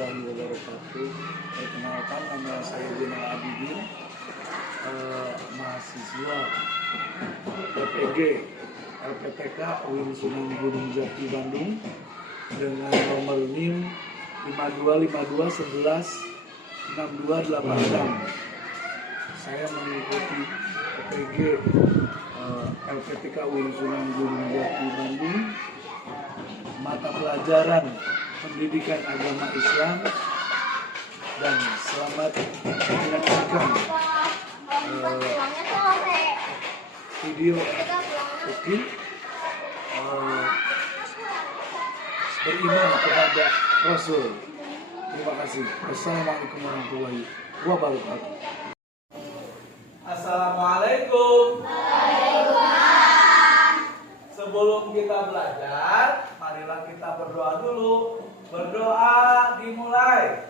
warahmatullahi wabarakatuh. Perkenalkan, nama saya Zainal Abidin, mahasiswa PPG LPTK UIN Sunan Gunung Jati Bandung dengan nomor NIM 5252116286. Saya mengikuti PPG LPTK UIN Sunan Gunung Jati Bandung mata pelajaran Pendidikan Agama Islam, dan selamat menyaksikan video Uki beriman kepada Rasul. Terima kasih. Wassalamualaikum warahmatullahi wabarakatuh. Assalamualaikum. Sebelum kita belajar, marilah kita berdoa dulu. Berdoa dimulai.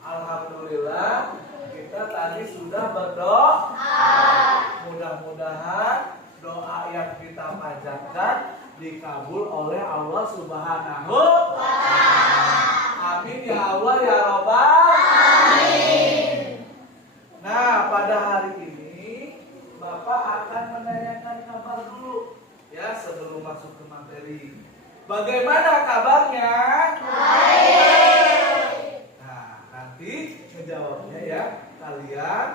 Alhamdulillah, kita tadi sudah berdoa. Mudah-mudahan doa yang kita panjatkan dikabul oleh Allah Subhanahu wa Ta'ala. Amin ya Allah ya Rabbal Alamin. Nah, pada hari ini Bapak akan menanyakan kabar dulu ya sebelum masuk ke materi. Bagaimana kabarnya? Nanti menjawabnya ya, kalian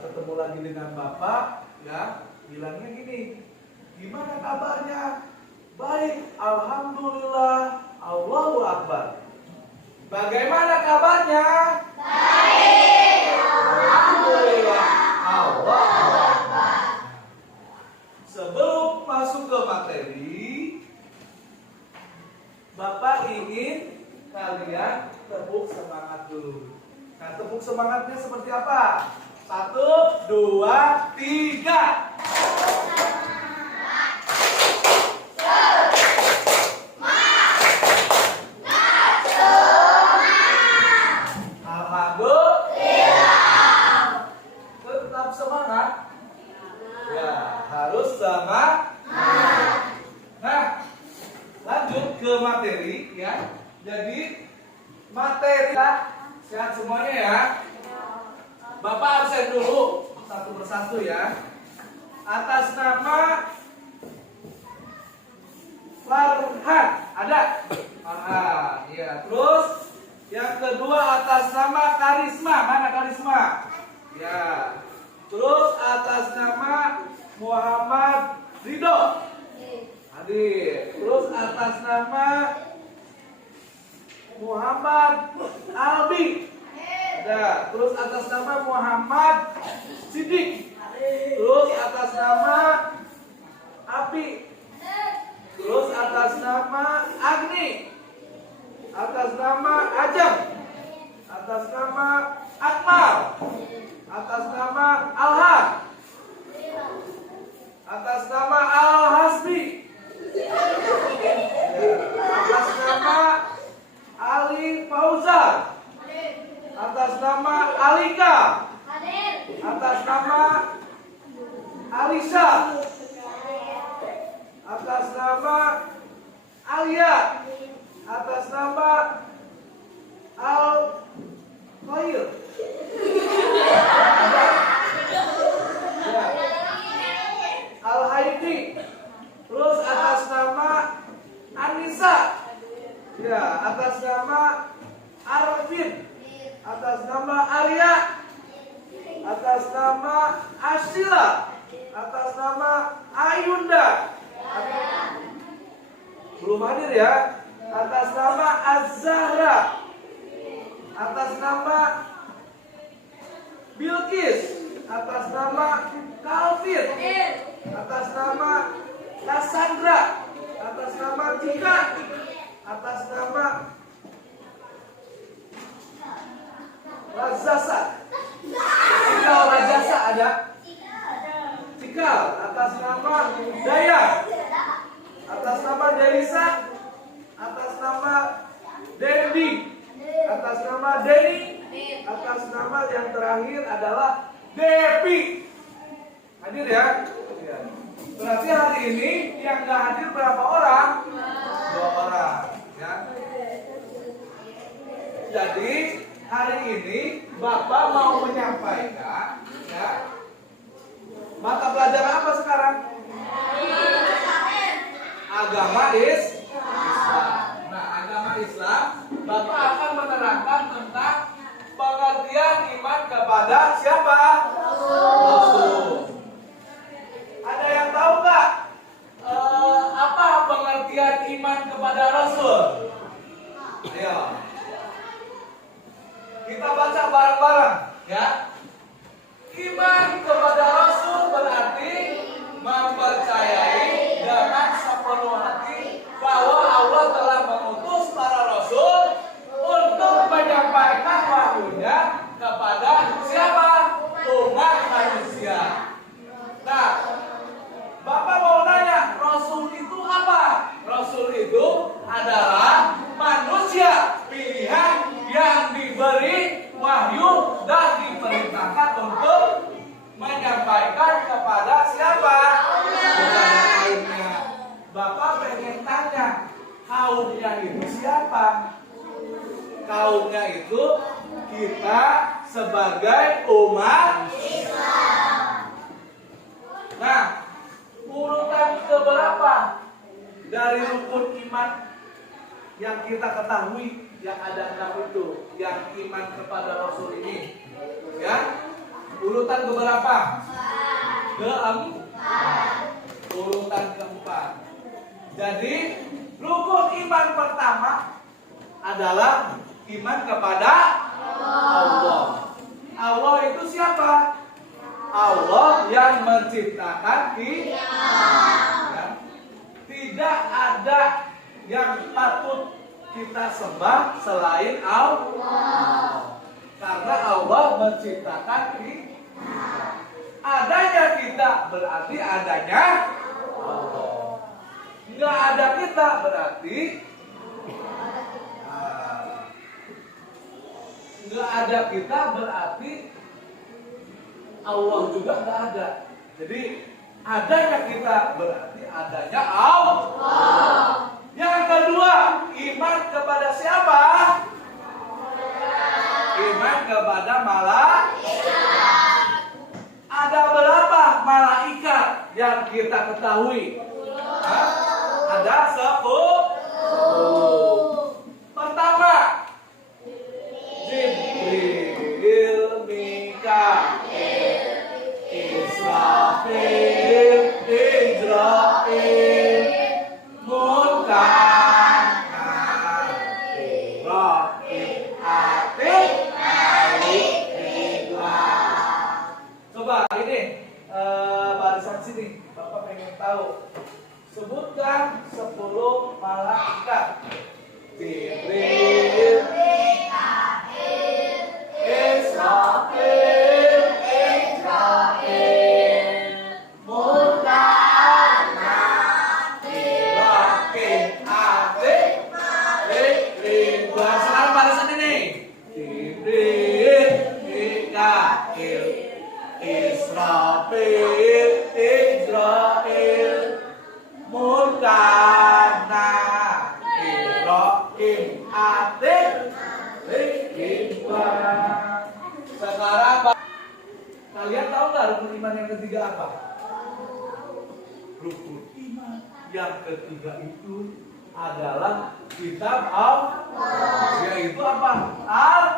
ketemu lagi dengan Bapak ya, bilangnya gini, gimana kabarnya? Baik, alhamdulillah, Allahu Akbar. Bagaimana kabarnya? Baik, alhamdulillah, Allahu Akbar. Sebelum masuk ke materi, Bapak ingin kalian tepuk semangat dulu. Nah, tepuk semangatnya seperti apa? 1, 2, 3. Alhamdulillah. Tetap semangat. Ya, harus semangat. Nah, lanjut ke materi ya. Jadi materi sehat semuanya ya. Bapak absen dulu satu persatu ya. Atas nama Farhan ada? Farhan. Ya. Terus yang kedua atas nama Karisma. Mana Karisma? Ya. Terus atas nama Muhammad Ridho. Hadir. Terus atas nama Muhammad Albi. Ada. Terus atas nama Muhammad Sidik. Terus atas nama Api. Terus atas nama Agni. Atas nama Ajam. Atas nama Akmal. Atas nama Alham. Atas nama Al-Hasbi. Atas nama Ali Fauzan. Atas nama Alika. Atas nama Alisa. Atas nama Alia. Atas nama Al Khair. Al Haidi. Alvin, atas nama Arya, atas nama Ashila, atas nama Ayunda, belum hadir ya, atas nama Az-Zahra, atas nama Bilqis, atas nama Calvin, atas nama Cassandra, atas nama Tika, atas nama Razasa. Cikal Rajasa ada. Cikal, atas nama Daya, atas nama Delisa, atas nama Dendi, atas nama Denny, atas nama yang terakhir adalah Depi. Hadir ya? Berarti hari ini yang nggak hadir berapa orang? 2 orang. Ya. Jadi hari ini Bapak mau menyampaikan, ya, mata pelajaran apa sekarang? Agama Islam. Nah, agama Islam, Bapak akan menerangkan tentang pengertian iman kepada siapa? Rasul. Ada yang tahu nggak apa pengertian iman kepada Rasul? Ayo, kita baca bareng-bareng, ya. Iman kepada Rasul berarti mempercayai dengan sepenuh hati bahwa Allah telah mengutus para Rasul untuk menyampaikan wahyunya kepada siapa? Umat manusia. Nah, Bapak mau nanya, Rasul itu apa? Rasul itu adalah manusia pilihan yang diberi wahyu dan diperintahkan untuk menyampaikan kepada siapa? Kepada kaumnya. Bapak pengen tanya, kaumnya itu siapa? Kaumnya itu kita sebagai umat Islam. Nah, urutan keberapa dari rukun iman yang kita ketahui yang ada 6 itu, yang iman kepada Rasul ini, ya? Urutan keberapa? Keempat. Urutan keempat. Jadi rukun iman pertama adalah iman kepada Allah. Allah itu siapa? Allah yang menciptakan kita. Ya. Tidak ada yang patut kita sembah selain Allah. Karena Allah menciptakan kita. Adanya kita berarti adanya Allah. Nggak ada kita berarti nggak ada kita berarti Allah juga nggak ada. Jadi adanya kita berarti adanya Allah. Yang kedua, iman kepada siapa? Iman kepada malaikat. Ada berapa malaikat yang kita ketahui? Ada 10. Pertama, Jibril, Mikail, Israfil, Israil, Munkar, Nakir, Atid, Malik, Ridwan. Coba ini barisan sini, Bapak pengen tahu. Sebutkan 10 malaikat. Jibril, Mikail, Israfil, Munkar, Nakir, Atid, Malik, Ridwan. Sekarang barisan ini. Jibril, Mikail, Israfil, Munkar, Nakir, Atid, Ridwan. Sekarang kalian tahu nggak rukun iman yang ketiga apa? Rukun iman yang ketiga itu adalah kitab Allah, yaitu apa? Al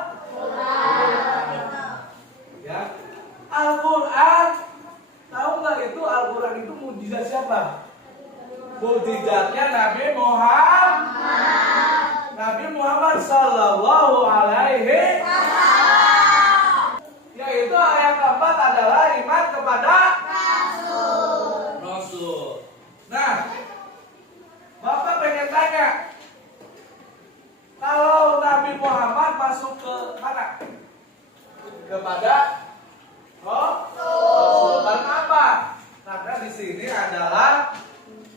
mana? Kepada Rasul. Karena apa? Karena di sini adalah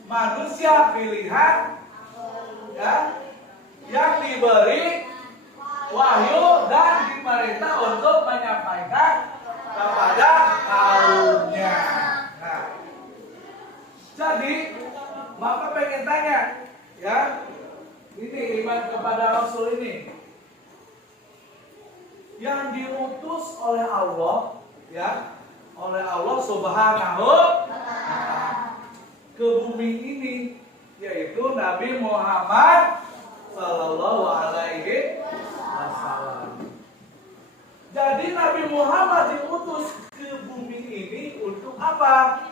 manusia pilihan ya, yang diberi wahyu dan diperintah untuk menyampaikan kepada kaumnya. Nah, jadi Bapak pengen tanya, ya, ini iman kepada Rasul ini yang diutus oleh Allah, ya, oleh Allah Subhanahu wa Ta'ala ke bumi ini, yaitu Nabi Muhammad Sallallahu Alaihi Wasallam. Jadi Nabi Muhammad diutus ke bumi ini untuk apa?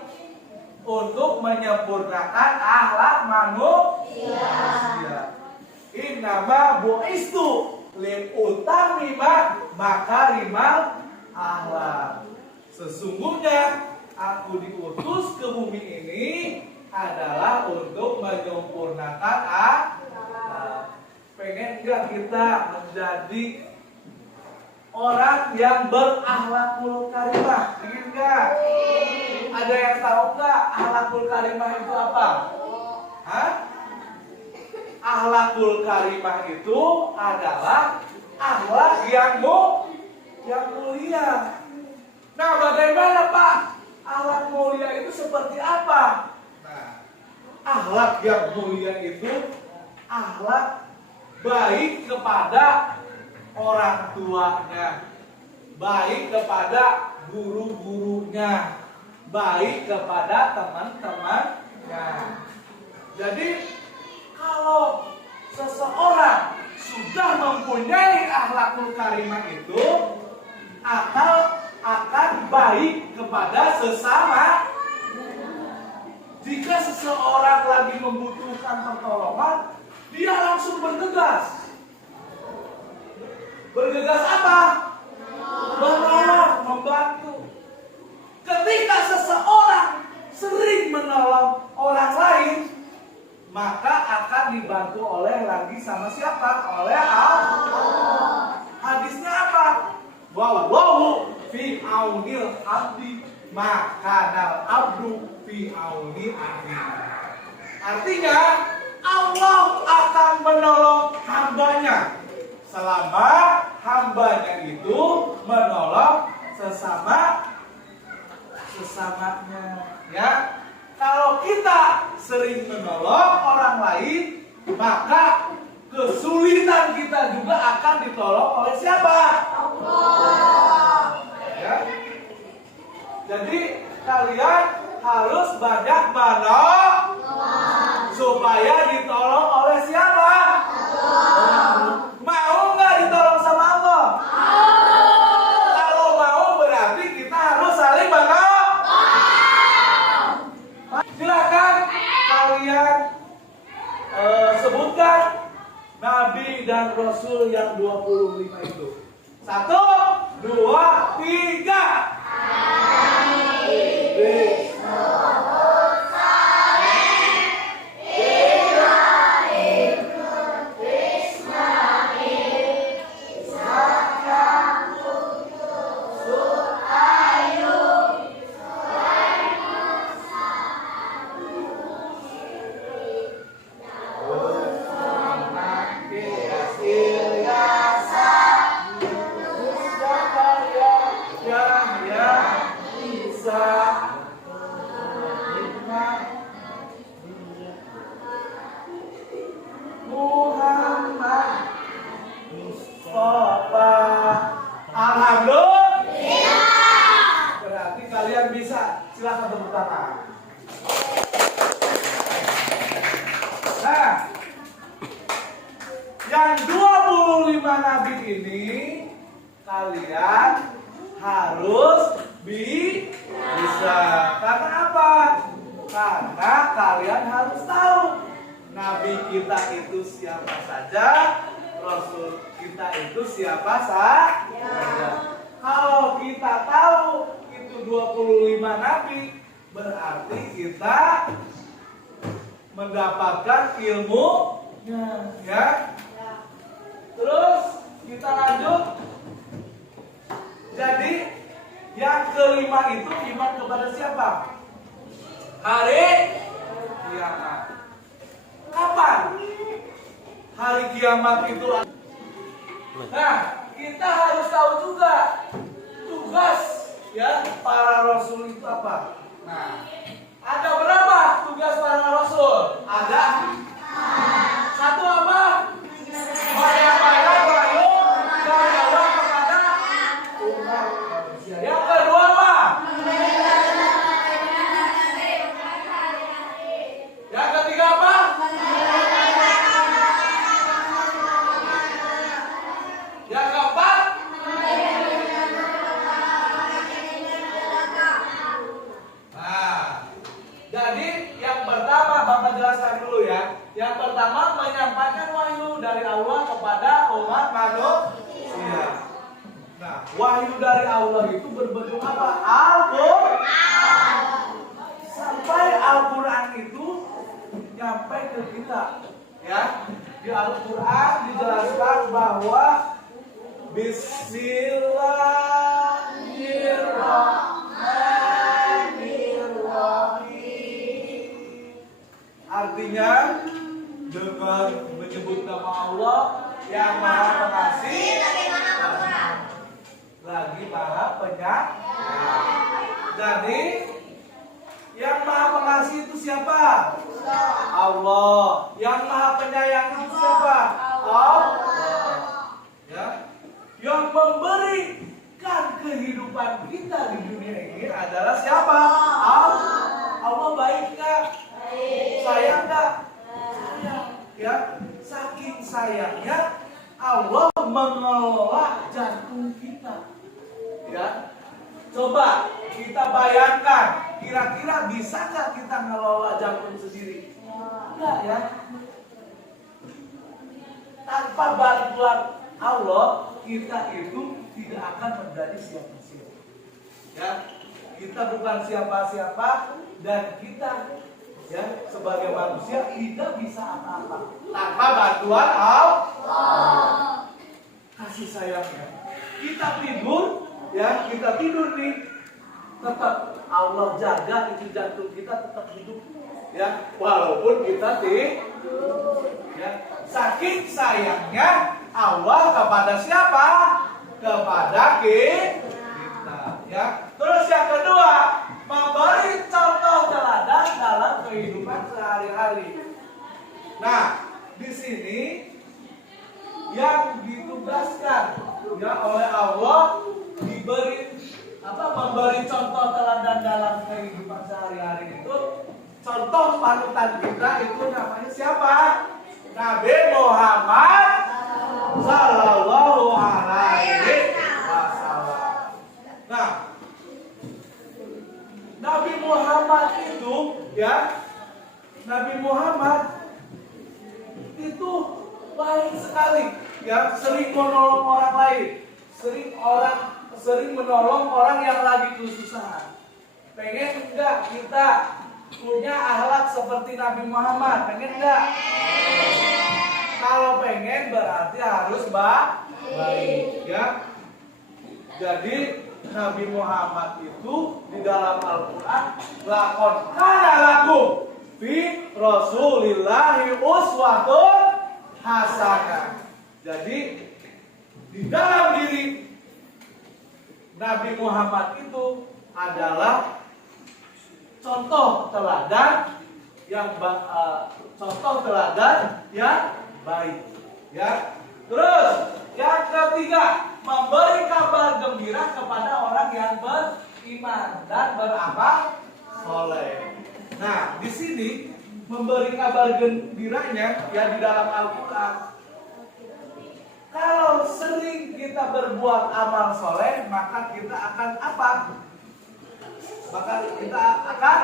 Untuk menyempurnakan akhlak manusia. Innama bu'istu liutamima makarimal akhlak. Sesungguhnya aku diutus ke bumi ini adalah untuk menyempurnakan akhlak. Pengen nggak kita menjadi orang yang berakhlakul karimah? Ingin nggak? Ada yang tahu nggak akhlakul karimah itu apa? Hah? Akhlakul karimah itu adalah akhlak yang mulia. Nah, bagaimana Pak? Akhlak mulia itu seperti apa? Nah, akhlak yang mulia itu akhlak baik kepada orang tuanya, baik kepada guru-gurunya, baik kepada teman-temannya. Jadi kalau seseorang sudah mempunyai akhlakul karimah itu akan baik kepada sesama. Jika seseorang lagi membutuhkan pertolongan, dia langsung bergegas. Bergegas apa? Menolong, membantu. Ketika seseorang sering menolong orang lain, maka akan dibantu oleh lagi sama siapa? Oleh Allah. Hadisnya apa? Wallahu fi aunil abdi makanal abdu fi auni abdi. Artinya Allah akan menolong hambanya selama hambanya itu menolong sesamanya, ya. Kalau kita sering menolong orang lain, maka kesulitan kita juga akan ditolong oleh siapa? Allah. Ya. Jadi kalian harus banyak menolong supaya ditolong oleh siapa? Allah. Mau nggak ditolong sama Allah? Kalau mau berarti kita harus saling menolong. Silakan kalian sebutkan Nabi dan Rasul yang 25 itu. 1, 2, 3. Berarti kalian bisa. Silakan tepuk tangan. Nah, yang 25 nabi ini kalian harus bisa. Karena apa? Karena kalian harus tahu nabi kita itu siapa saja, rasul kita itu siapa saja. Kalau kita tahu itu 25 nabi, berarti kita mendapatkan ilmunya, ya. Terus kita lanjut Yang kelima itu iman kepada siapa? Hari kiamat. Kapan hari kiamat itu? Nah, kita harus tahu juga tugas ya para rasul itu apa. Nah, ada berapa tugas para rasul? Ada satu apa? Menyampaikan wahyu dari Allah kepada umat manusia. Yang kedua apa? Yang ketiga apa? Yang keempat? Nah, jadi yang pertama Bapak jelaskan dulu ya. Yang pertama menyampaikan wahyu dari Allah kepada umat manusia. Nah, wahyu dari Allah itu berbentuk apa? Al-Quran. Sampai Al-Quran itu nyampe ke kita, ya. Di Al-Quran dijelaskan bahwa Bismillahirrahmanirrahim. Artinya dengan menyebut nama Allah yang Maha Pengasih lagi Maha Penyayang. Jadi yang Maha Pengasih itu siapa? Allah. Yang Maha Penyayang itu siapa? Allah. Ya. Yang memberikan kehidupan kita di dunia ini adalah siapa? Allah. Allah baik nggak? Sayang nggak? Sayang. Ya. Saking sayangnya Allah mengelola jantung kita. Ya. Coba kita bayangkan, kira-kira bisa nggak kita ngelola jantung sendiri? Enggak ya. Tanpa bantuan Allah, kita itu tidak akan menjadi siapa-siapa. Ya, kita bukan siapa-siapa dan kita ya sebagai manusia tidak bisa apa-apa tanpa bantuan Allah. Kasih sayangnya. Kita tidur. Ya, kita tidur nih, tetap Allah jaga itu jantung kita tetap hidup, ya, walaupun kita tidur. Ya, saking sayangnya Allah kepada siapa? Kepada kita. Ya. Terus yang kedua, memberi contoh teladan dalam kehidupan sehari-hari. Nah, di sini yang ditugaskan ya oleh Allah memberi contoh teladan dalam kehidupan sehari-hari itu. Contoh panutan kita itu namanya siapa? Nabi Muhammad Sallallahu Alaihi Wasallam. Nah, Nabi Muhammad itu ya, Nabi Muhammad itu baik sekali ya, sering menolong orang lain, sering menolong orang yang lagi kesusahan. Pengen enggak kita punya akhlak seperti Nabi Muhammad? Pengen enggak? Kalau pengen berarti harus baik ya. Jadi Nabi Muhammad itu di dalam Al-Quran lakon kana lakum fi Rasulillahi uswatun hasanah. Jadi di dalam diri Nabi Muhammad itu adalah contoh teladan yang baik, ya. Terus yang ketiga, memberi kabar gembira kepada orang yang beriman dan beramal soleh. Nah, di sini memberi kabar gembiranya ya di dalam Al-Quran. Kalau sering kita berbuat amal soleh, maka kita akan apa? Maka kita akan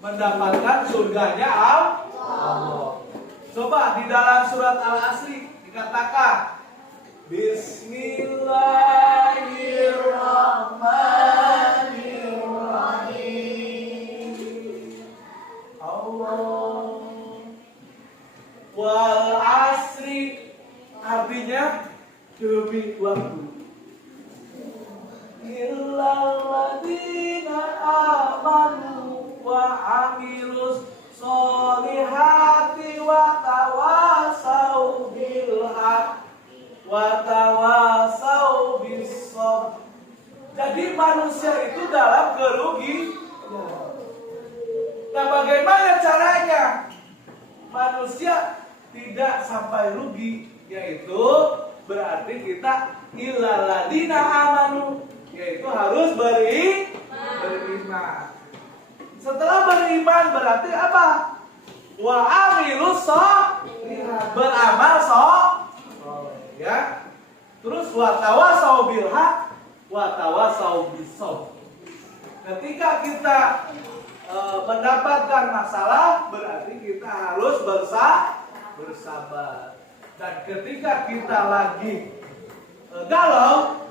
mendapatkan surganya Allah. Coba di dalam surat Al-Asri dikatakan Bismillahirrahmanirrahim. Allah wal asri, artinya demi waktu. Illal Jadi manusia itu dalam kerugian. Nah, bagaimana caranya manusia tidak sampai rugi? Yaitu berarti kita ilaladina amanu, yaitu harus beriman. Setelah beriman berarti apa? Wa amilus sholihat, beramal sholeh, ya. Terus wa tawasau bil haq wa tawasau bis sabr. Ketika kita mendapatkan masalah berarti kita harus bersabar. Dan ketika kita lagi galau,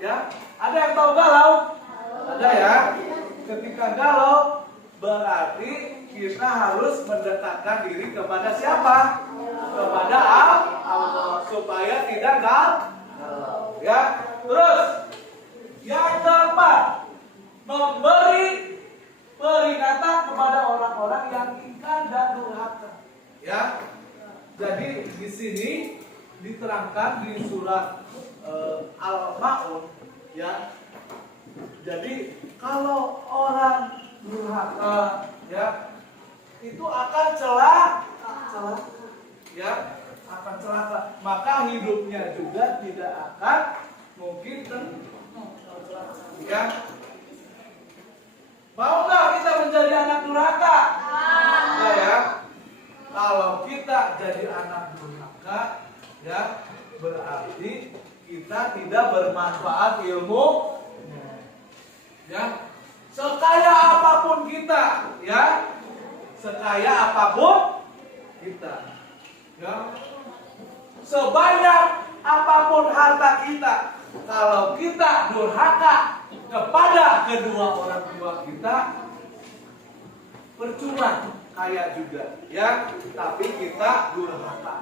ya, ada yang tahu galau? Ada ya? Ketika galau berarti kita harus mendekatkan diri kepada siapa? Kepada Allah supaya tidak galau, ya. Terus yang keempat, memberi peringatan kepada orang-orang yang ingkar dan durhaka, ya. Jadi di sini diterangkan di surat Al-Maun, ya. Jadi kalau orang durhaka, ya, itu akan celaka, ya, akan celaka. Maka hidupnya juga tidak akan mungkin celaka, ya. Mau nggak kita menjadi anak durhaka? Nah, ya. Kalau kita jadi anak durhaka, ya, berarti kita tidak bermanfaat ilmu, ya. Sekaya apapun kita, ya, sekaya apapun kita, ya, sebanyak apapun harta kita, kalau kita durhaka kepada kedua orang tua kita, percuma kaya juga, ya, tapi kita durhaka.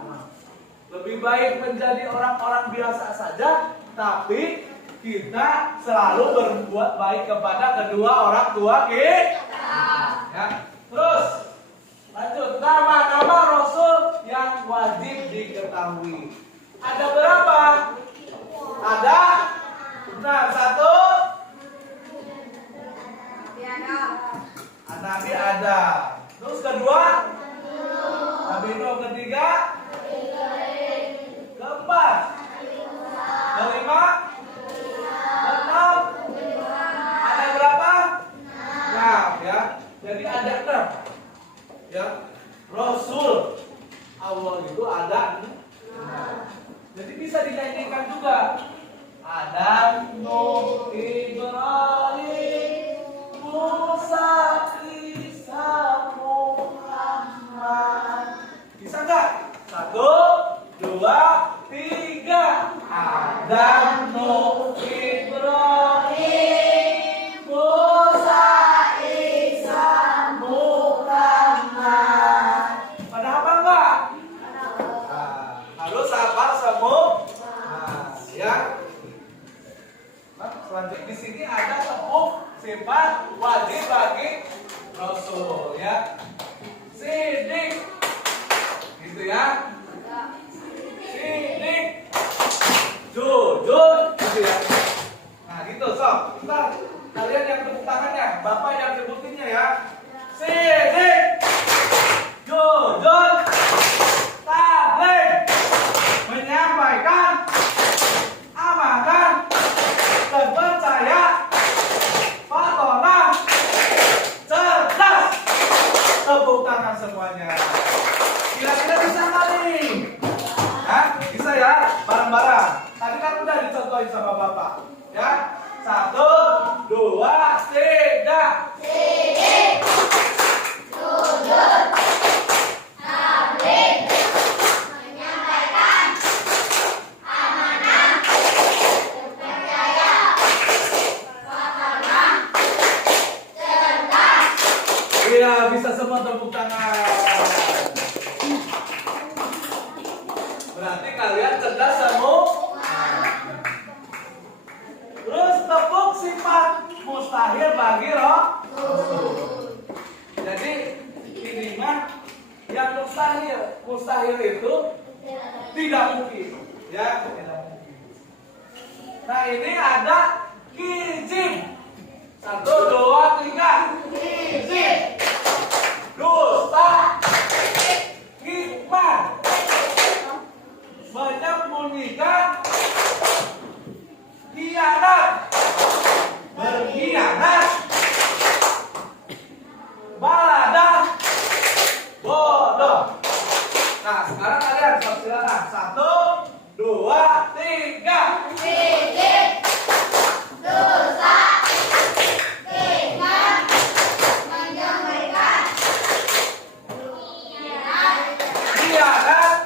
Lebih baik menjadi orang-orang biasa saja, tapi kita selalu berbuat baik kepada kedua orang tua kita. Ya. Terus lanjut, nama-nama Rasul yang wajib diketahui. Ada berapa? Ada? Nah, satu. Nabi ada. Terus kedua? Nabi Nuh. Ketiga? Keempat? Kelima? Keenam? Ada berapa? 6, ya. Jadi ada 6, ya. Rasul Allah itu ada 6. Jadi bisa dinyanyikan juga. Adam, Nuh, Ibrahim, Musa, Isa, Muhammad. Bisa nggak? 1, 2, 3. Adam, Nuh, Ibrahim, Musa, Isa, Muhammad. Pada apa enggak? Harus hafal semua. Ya. Selanjutnya di sini ada 10 sifat wajib bagi Rasul, ya. Sidik, gitu ya. Sidik, jujur, gitu ya. Nah, gitu sob. Ntar kalian yang tepuk tangannya, bapak yang sebutinnya ya. Sidik, jujur, tabligh, menyampaikan amanah dan percaya, fatonah, cerdas. Tepuk tangan semuanya. Kira-kira bisa nggak nih? Hah? Bisa ya? Bareng-bareng. Tadi kan udah dicontohin sama bapak, ya. 1, 2, 3. Sidik, jujur, tabligh, menyampaikan amanah, percaya, fatonah, cerdas. Iya, bisa semua tepuk tangan. Berarti kalian cerdas semua. Terus tepuk sifat mustahil bagi Rasul. Jadi ini mah yang mustahil. Mustahil itu tidak mungkin, ya, tidak mungkin. Nah, ini ada 1, 2, 3. Izin, dusta, hikmah, menyembunyikan, khianat, berkhianat, baladah, bodoh. Nah, sekarang kalian silakan. 1, 2, 3. Izin, dosa, hikmah, menyembunyikan, Khianat,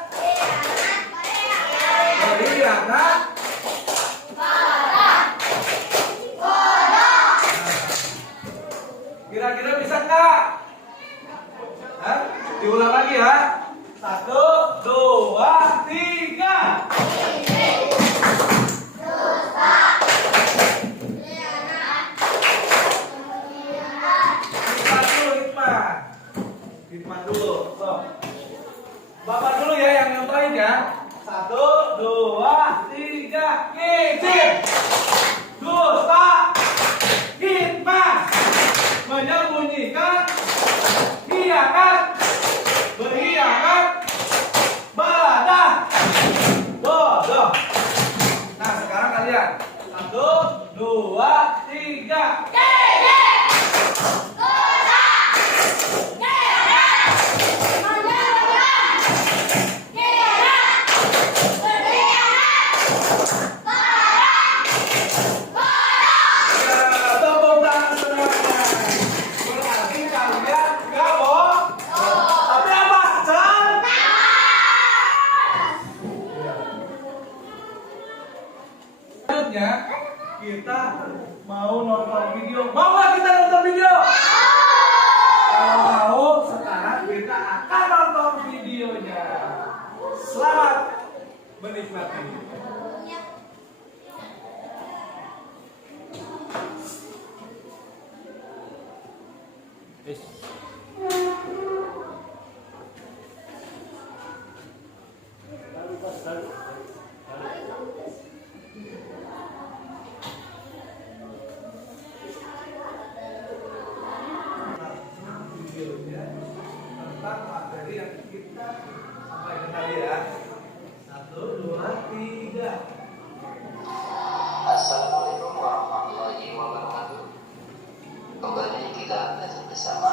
berkhianat, baladah, bodoh. kira-kira bisa nggak? Hah? Diulang lagi ya. 1, 2, 3. Izin, dosa, hikmah, menyembunyikan. Hikmah dulu, hikmah. Hikmah dulu. So. Bapak dulu ya yang nyontohin ya. 1, 2, 3. Izin, dusta, hikmah, menyembunyikan, khianat, berkhianat, baladah, bodoh. Nah sekarang kalian 1, 2, 3. Ya, tepuk tangan semuanya. Berarti kalian nggak bohong. Tapi apa? Selanjutnya kita mau nonton video. Mau nggak kita nonton video? Kalau mau, sekarang kita akan nonton videonya. Selamat menikmati. Videonya tentang materi yang kita sampaikan tadi ya. 1, 2, 3. Assalamualaikum warahmatullahi wabarakatuh. Kembali kita belajar bersama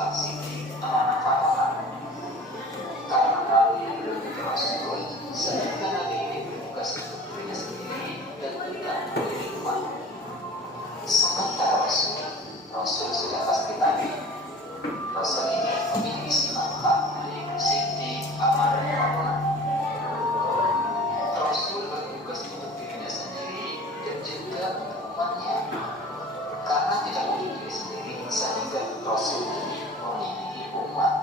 isolasi di anak anak. Karena Nabi belum menjadi Rasul, sehingga Nabi ini bertugas untuk dirinya sendiri dan tidak memilih umat. Sementara Rasul sudah pasti Nabi. Rasul ini memiliki sifat yaitu siddiq, amanah, dan amanah. Rasul bertugas untuk dirinya sendiri dan juga untuk umatnya. Karena tidak untuk diri sendiri, sehingga Rasul ini memiliki umat.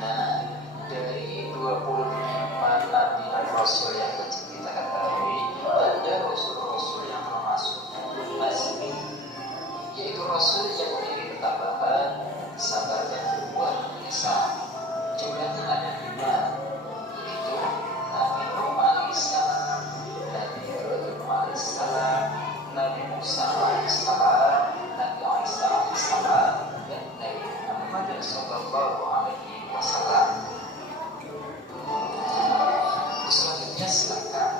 Nah, dari 25 nabi dan rasul yang kita ketahui, ada rasul-rasul yang termasuk azmi, yaitu rasul yang memiliki ketabahan, sabar dan berbuat biasa. Jumlahnya ada 5, yaitu Nabi Nuh alaihissalam, Nabi Ibrahim alaihissalam, Nabi Musa alaihissalam, Nabi Isa alaihissalam, dan Nabi Muhammad sallallahu alaihi wasallam. Selanjutnya silakan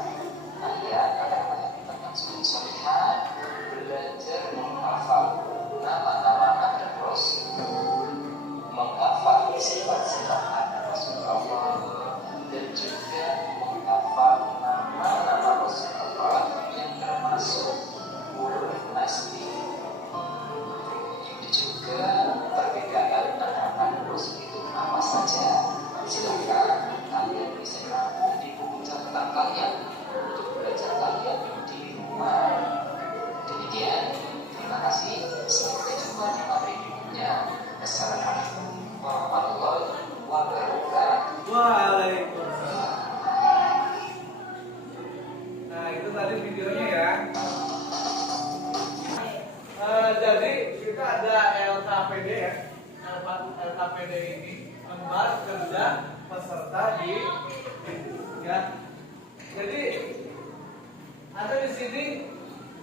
kalian anak-anak yang sudah solihah belajar menghafal nama-nama Nabi Rasul, menghafal sifat-sifat Nabi Rasulullah, dan juga menghafal nama-nama Rasulullah yang termasuk ulul azmi. Ini juga perbedaan nama-nama Rasul itu apa saja. Silakan kalian bisa gabung di buku catatan kalian untuk belajar kalian di rumah. Demikian, terima kasih. Sampai jumpa di materi berikutnya. Assalamualaikum warahmatullahi wabarakatuh. Waalaikumsalam. Nah, itu tadi videonya ya. Jadi kita ada LKPD ya. LKPD ini lembar kerja peserta di ya. Jadi ada di sini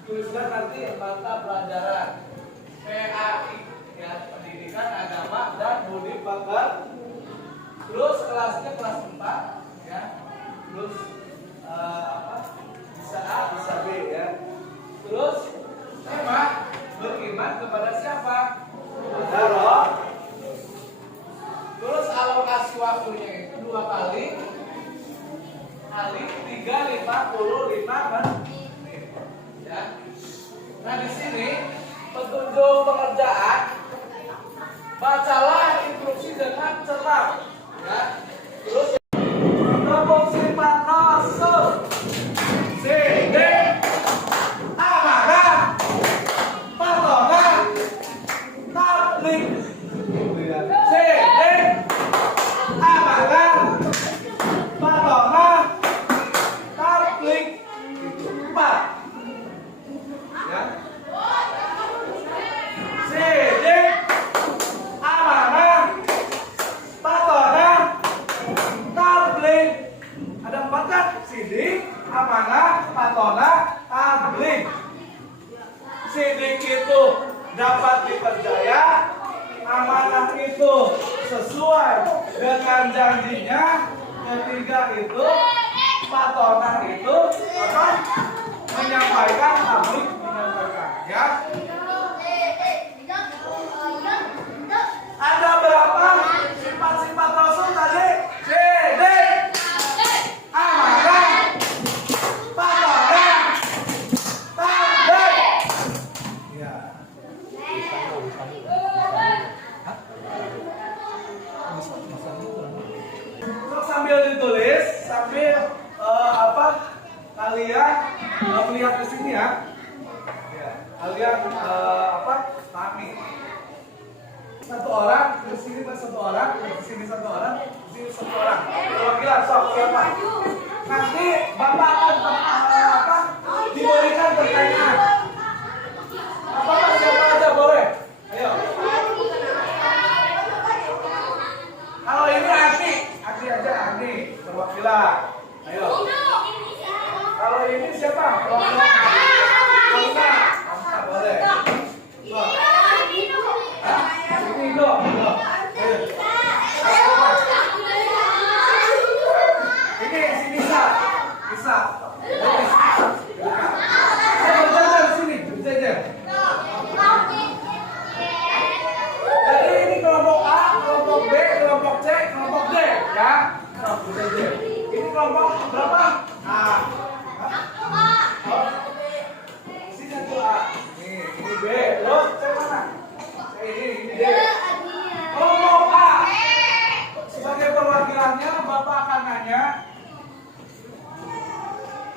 tuliskan nanti mata pelajaran PAI ya, pendidikan agama dan budi pekerti. Terus kelasnya kelas 4 ya. Terus bisa A bisa B ya. Terus tema beriman kepada siapa? Kepada Roh. Terus alokasi waktunya itu 2 kali 3:55 menit. Ya. Nah di sini petunjuk pengerjaan, bacalah instruksi dengan cermat. Ya. Terus tepuk sifat Rasul, siddiq, amanah, patonah, tabligh. Siddiq, amanah, patonah, tabligh. 4. Ya. Siddiq, amanah, patonah, tabligh. Ada 4 kan? Siddiq, amanah, patonah, tabligh. Siddiq itu dapat dipercaya, amanah itu sesuai dengan janjinya, ketiga itu patonah itu apa? Menyampaikan, tabligh menyampaikan ya. Ada berapa sifat-sifat Rasul tadi? Siddiq, amanah, patonah, tabligh. Ya. Terus sambil ditulis, sambil kalian melihat ke sini ya. Ya, kalian pahami. Satu orang, di sini satu orang, di sini satu orang, di sini satu orang. Perwakilan siapa? Nanti Bapak akan diberikan pertanyaan. Siapa aja boleh? Ayo. Kalau ini Adi aja, Adi perwakilan. Ayo. Kalau ini siapa? Perwakilan. Kamsa boleh. Ini Indo. Ayo. Ini si Nisa. Nisa. Saya berjalan di sini. Ini kelompok berapa? A. Sini satu A. Ini B. Terus saya mana? Ini D. Kelompok A. Sebagai perwakilannya, Bapak akan nanya,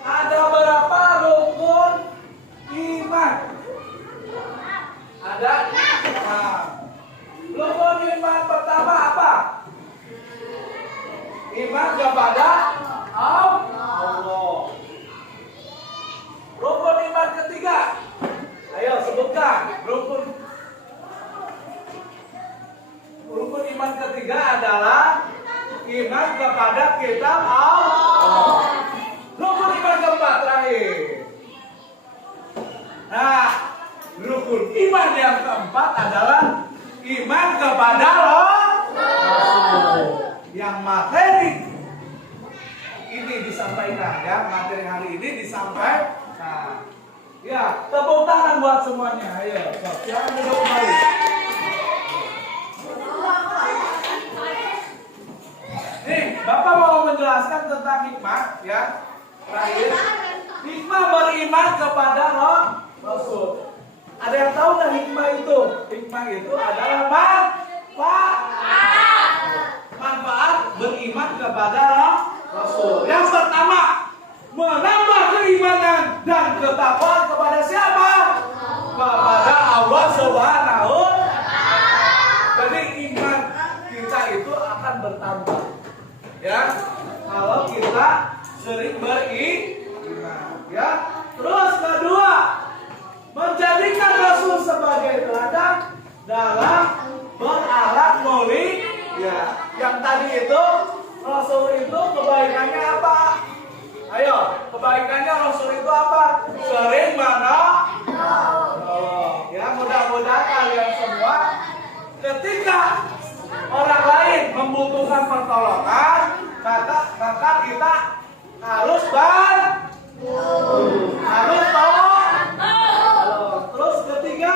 ada berapa rukun iman? Ada 6. Rukun iman pertama apa? Iman kepada Allah. Rukun iman ketiga. Ayo sebutkan. Rukun iman ketiga adalah iman kepada kitab Allah. Rukun iman keempat terakhir. Nah, rukun iman yang keempat adalah iman kepada Rasul. Yang materi ini disampaikan, ya, materi hari ini disampaikan. Ya, tepuk tangan buat semuanya. Ayo, silakan duduk kembali. Nih, Bapak mau menjelaskan tentang hikmah, ya. Terakhir, hikmah beriman kepada Rasul. Ada yang tahu nggak hikmah itu? Hikmah itu adalah manfaat beriman kepada Rasul. Yang pertama, menambah keimanan dan ketakwaan kepada siapa? Kepada Allah Subhanahu. Jadi iman kita itu akan bertambah, ya, kalau kita sering beriman, ya. Terus kedua, menjadikan Rasul sebagai teladan dalam berakhlak mulia. Ya, yang tadi itu Rasul itu kebaikannya apa? Ayo, kebaikannya Rasul itu apa? Sering menolong. Ya, mudah-mudahan kalian semua ketika orang lain membutuhkan pertolongan, maka kita harus harus tolong. Terus ketiga,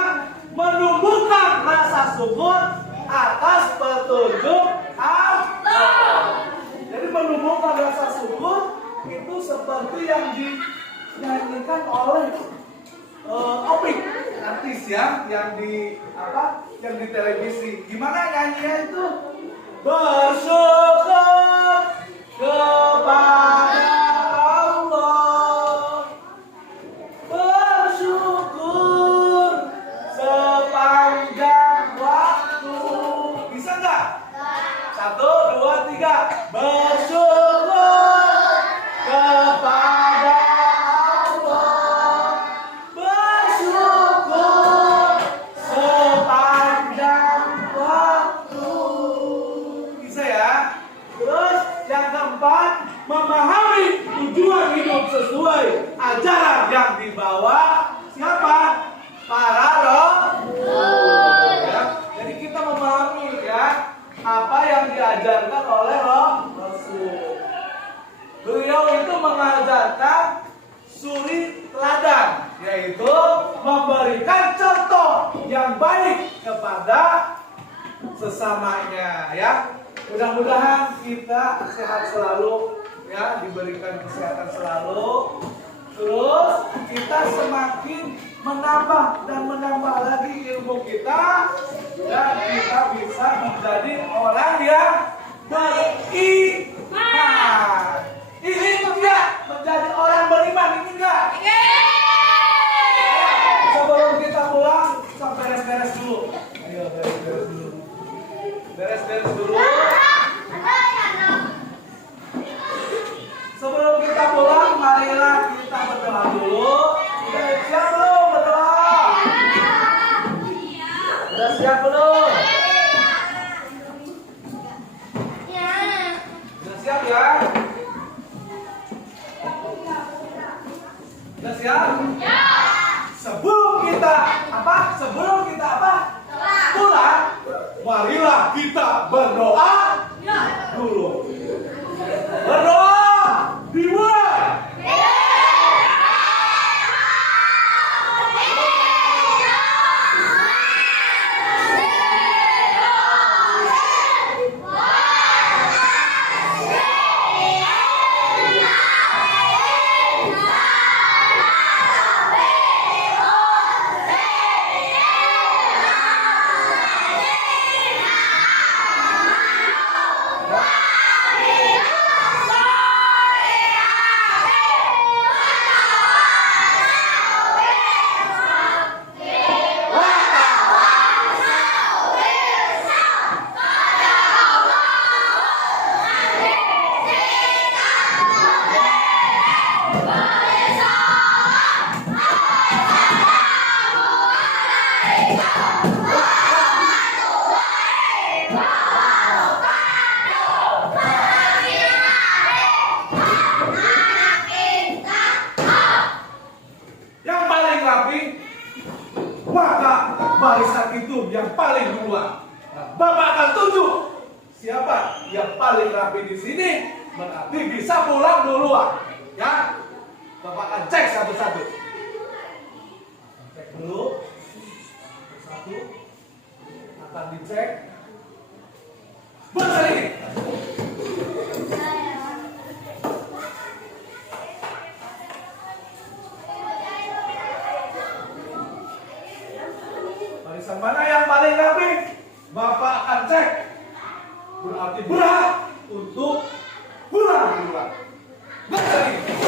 menumbuhkan rasa syukur atas petunjuk Allah. Jadi menumbuhkan rasa syukur itu seperti yang dinyanyikan oleh Opik, artis, ya, yang di televisi. Gimana nyanyinya itu? Bersyukur kepada Allah, bersyukur sepanjang waktu. Bisa nggak? 1, 2, 3. Bersyukur kepada Allah, bersyukur sepanjang waktu. Bisa, ya? Terus yang keempat, memahami tujuan hidup sesuai ajaran yang dibawa siapa? Para Rasul. Ya. Jadi kita memahami, ya, apa yang diajarkan oleh Rasul. Beliau itu mengajarkan suri teladan, yaitu memberikan contoh yang baik kepada sesamanya, ya. Mudah-mudahan kita sehat selalu, ya, diberikan kesehatan selalu. Terus kita semakin menambah dan menambah lagi ilmu kita, dan kita bisa menjadi orang yang beriman. Ini enggak menjadi orang beriman, ini enggak. Sebelum kita pulang, sampai beres-beres dulu. Ayo, beres-beres dulu. Beres-beres dulu. Sebelum kita pulang, marilah kita berdoa dulu. Sudah siap belum berdoa? Sudah siap belum? Sudah siap, ya? Sudah siap? Ya. Sebelum kita pulang, marilah kita berdoa dulu. Berdoa dimulai. bisa pulang duluan. Ya, Bapak akan cek satu-satu. Cek dulu. Satu akan dicek. Bersih. Barisan mana yang paling rapi? Bapak akan cek. Berarti berat untuk pulang duluan. Bersih.